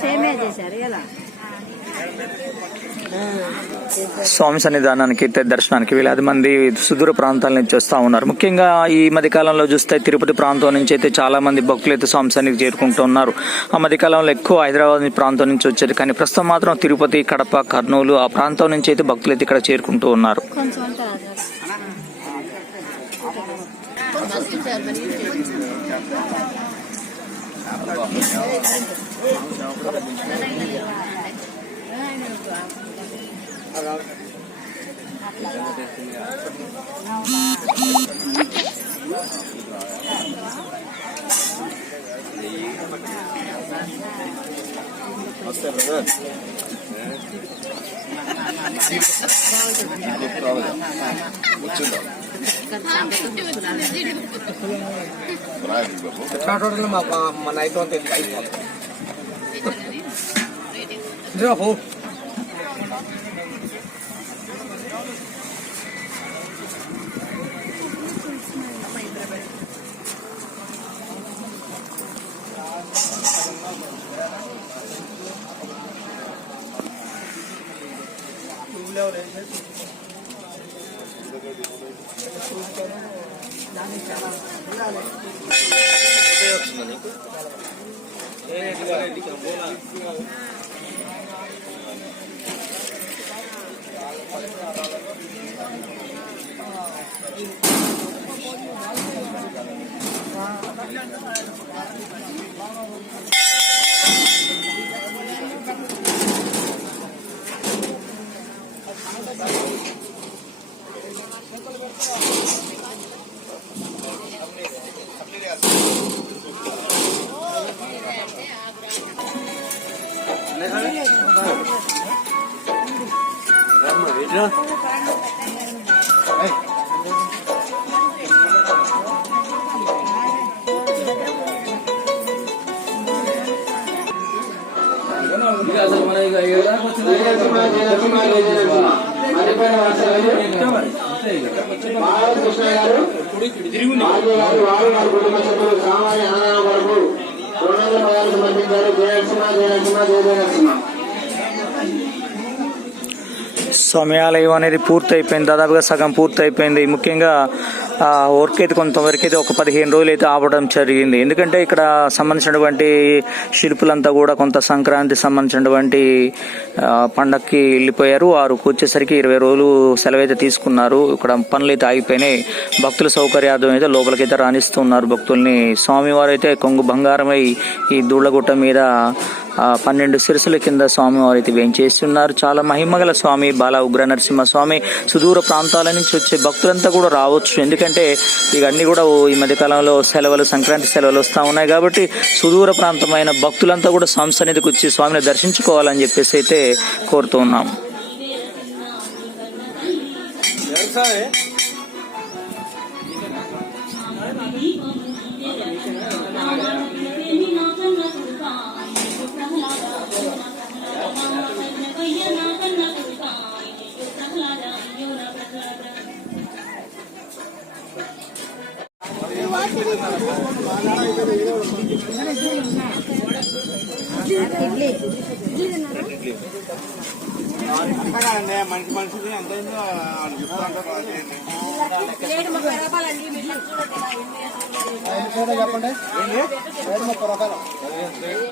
సేమే చేశారు ఎలా స్వామి సన్నిధానానికి దర్శనానికి వేలాది మంది సుదూర ప్రాంతాల నుంచి వస్తూ ఉన్నారు. ముఖ్యంగా ఈ మధ్యకాలంలో చూస్తే తిరుపతి ప్రాంతం నుంచి అయితే చాలా మంది భక్తులు అయితే స్వామి సన్నిధికి చేరుకుంటూ ఉన్నారు. ఆ మధ్యకాలంలో ఎక్కువ హైదరాబాద్ ప్రాంతం నుంచి వచ్చారు, కానీ ప్రస్తుతం మాత్రం తిరుపతి, కడప, కర్నూలు ఆ ప్రాంతం నుంచి అయితే భక్తులు అయితే ఇక్కడ చేరుకుంటూ ఉన్నారు. మన అయితే అసలు మన కృష్ణ గారు కుటుంబ సభ్యులు సామాన్య అన్నదానం వరకు 200 సమర్పించారు. జయనరసింహ జయనరసింహ జయనరసింహ. స్వామి ఆలయం అనేది పూర్తి అయిపోయింది, దాదాపుగా సగం పూర్తి అయిపోయింది. ముఖ్యంగా వర్క్ అయితే కొంతవరకు అయితే ఒక 15 రోజులు అయితే ఆపడం జరిగింది. ఎందుకంటే ఇక్కడ సంబంధించినటువంటి శిల్పులంతా కూడా కొంత సంక్రాంతి సంబంధించినటువంటి పండక్కి వెళ్ళిపోయారు. వారు వచ్చేసరికి 20 రోజులు సెలవు అయితే తీసుకున్నారు. ఇక్కడ పనులు అయితే ఆగిపోయినాయి. భక్తుల సౌకర్యార్థం అయితే లోపలికైతే రాణిస్తున్నారు భక్తుల్ని. స్వామివారు అయితే కొంగు బంగారమై ఈ దూళ్లగుట్ట మీద 12 శిరసుల కింద స్వామివారు అయితే వేంచేస్తున్నారు. చాలా మహిమగల స్వామి బాల ఉగ్ర నరసింహ స్వామి. సుదూర ప్రాంతాల నుంచి వచ్చే భక్తులంతా కూడా రావచ్చు. ఎందుకంటే ఇవన్నీ కూడా ఈ మధ్యకాలంలో సెలవులు, సంక్రాంతి సెలవులు వస్తూ ఉన్నాయి కాబట్టి సుదూర ప్రాంతమైన భక్తులంతా కూడా స్వామి సన్నిధికి వచ్చి స్వామిని దర్శించుకోవాలని చెప్పేసి అయితే కోరుతూ ఉన్నాం. మంచి మనిషిని ఎంత చెప్పండి. 30 రూపాయలు.